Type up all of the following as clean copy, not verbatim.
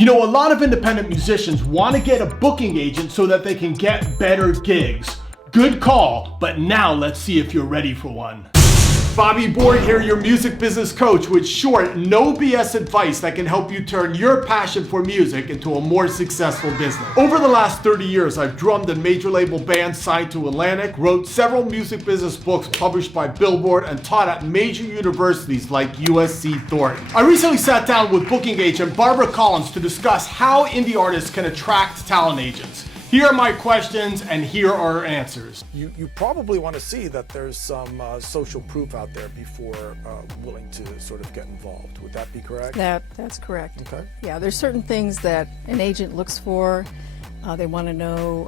You know, a lot of independent musicians want to get a booking agent so that they can get better gigs. Good call, but now let's see if you're ready for one. Bobby Borg here, your music business coach, with short, no BS advice that can help you turn your passion for music into a more successful business. Over the last 30 years, I've drummed in major label bands signed to Atlantic, wrote several music business books published by Billboard, and taught at major universities like USC Thornton. I recently sat down with booking agent Barbara Collins to discuss how indie artists can attract talent agents. Here are my questions, and here are her answers. You probably want to see that there's some social proof out there before willing to sort of get involved. Would that be correct? That's correct. Okay. Yeah, there's certain things that an agent looks for. They want to know,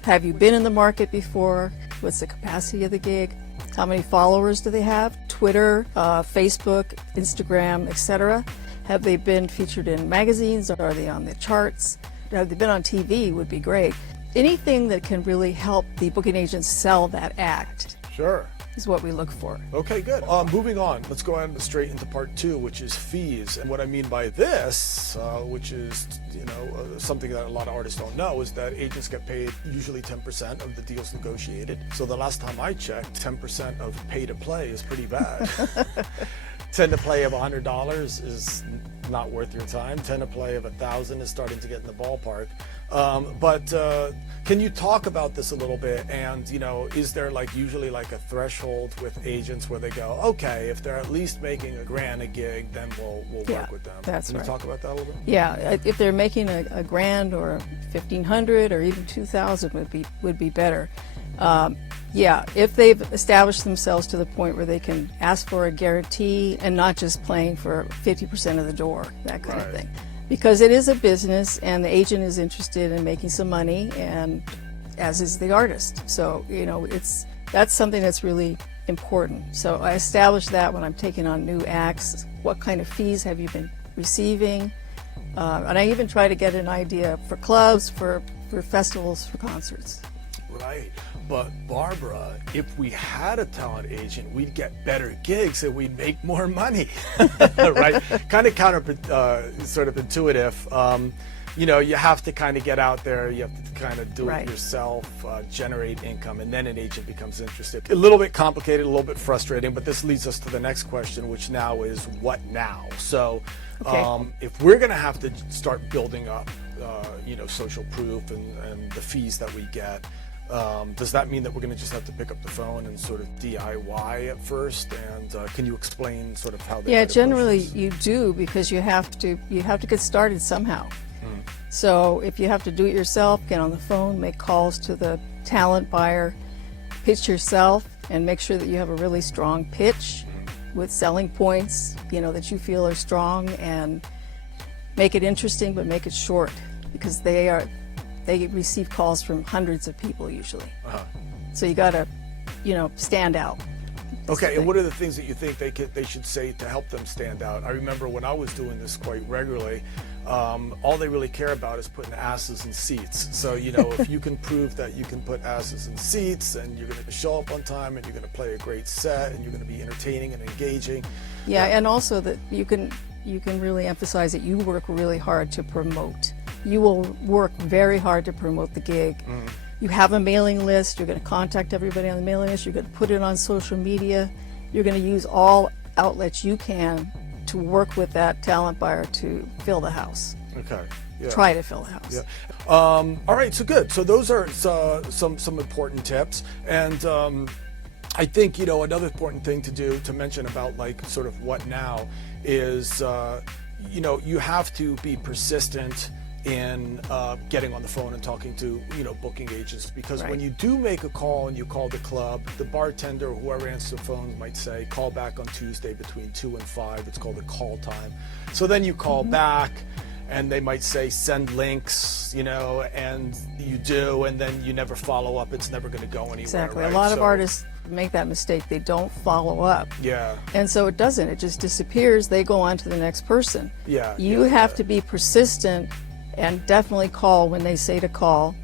have you been in the market before? What's the capacity of the gig? How many followers do they have? Twitter, Facebook, Instagram, etc. Have they been featured in magazines? Are they on the charts? Have they been on TV would be great. Anything that can really help the booking agents sell that act. Sure. Is what we look for. Okay, good. Moving on, let's go on straight into part two, which is fees. And what I mean by this, which is something that a lot of artists don't know, is that agents get paid usually 10% of the deals negotiated. So the last time I checked, 10% of pay to play is pretty bad. 10 to play of $100 is not worth your time. 10 to play of 1,000 is starting to get in the ballpark. But can you talk about this a little bit? And is there usually a threshold with agents where they go, okay, if they're at least making $1,000 a gig, then we'll work with them. That's Can right. you talk about that a little bit? Yeah, if they're making $1,000 or $1,500 or even $2,000 would be better. Yeah, if they've established themselves to the point where they can ask for a guarantee and not just playing for 50% of the door, that kind of thing. Because it is a business and the agent is interested in making some money, and as is the artist. So, that's something that's really important. So I establish that when I'm taking on new acts. What kind of fees have you been receiving? And I even try to get an idea for clubs, for festivals, for concerts. Right. But Barbara, if we had a talent agent, we'd get better gigs and we'd make more money, right? Kind of sort of intuitive. You have to kind of get out there, you have to kind of do it yourself, generate income, and then an agent becomes interested. A little bit complicated, a little bit frustrating, but this leads us to the next question, which now is what now? So if we're going to have to start building up, social proof and the fees that we get, does that mean that we're going to just have to pick up the phone and sort of DIY at first? And can you explain sort of how they? Yeah, generally you do, because you have to get started somehow. So if you have to do it yourself, get on the phone, make calls to the talent buyer, pitch yourself, and make sure that you have a really strong pitch with selling points, that you feel are strong, and make it interesting, but make it short, because they receive calls from hundreds of people usually. So you got to, stand out. Okay, and what are the things that you think they should say to help them stand out? I remember when I was doing this quite regularly, all they really care about is putting asses in seats. So, if you can prove that you can put asses in seats, and you're going to show up on time, and you're going to play a great set, and you're going to be entertaining and engaging. Yeah, and also that you can really emphasize that you work really hard to promote. You will work very hard to promote the gig. You have a mailing list, you're going to contact everybody on the mailing list, you're going to put it on social media, you're going to use all outlets you can to work with that talent buyer to fill the house. Okay. Yeah. Try to fill the house. Yeah. All right, so good. So those are some important tips. And I think, another important thing to mention about sort of what now is, you have to be persistent in getting on the phone and talking to booking agents, because when you do make a call and you call the club, the bartender or whoever answers the phone might say, call back on Tuesday between 2 and 5. It's called a call time. So then you call back, and they might say send links, and you do, and then you never follow up. It's never going to go anywhere. Exactly. Right? A lot of artists make that mistake. They don't follow up. Yeah. And so it doesn't. It just disappears. They go on to the next person. Yeah. You have to be persistent and definitely call when they say to call.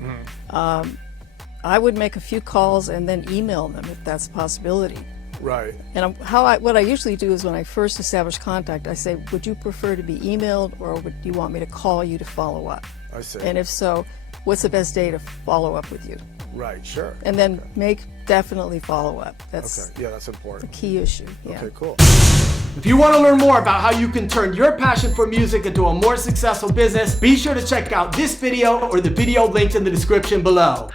I would make a few calls and then email them if that's a possibility. Right. And what I usually do is when I first establish contact, I say, would you prefer to be emailed or would you want me to call you to follow up? I see. And if so, what's the best day to follow up with you? Right, sure. And then definitely follow up. That's Okay, yeah, that's important. the key issue. Yeah. Okay, cool. If you want to learn more about how you can turn your passion for music into a more successful business, be sure to check out this video or the video linked in the description below.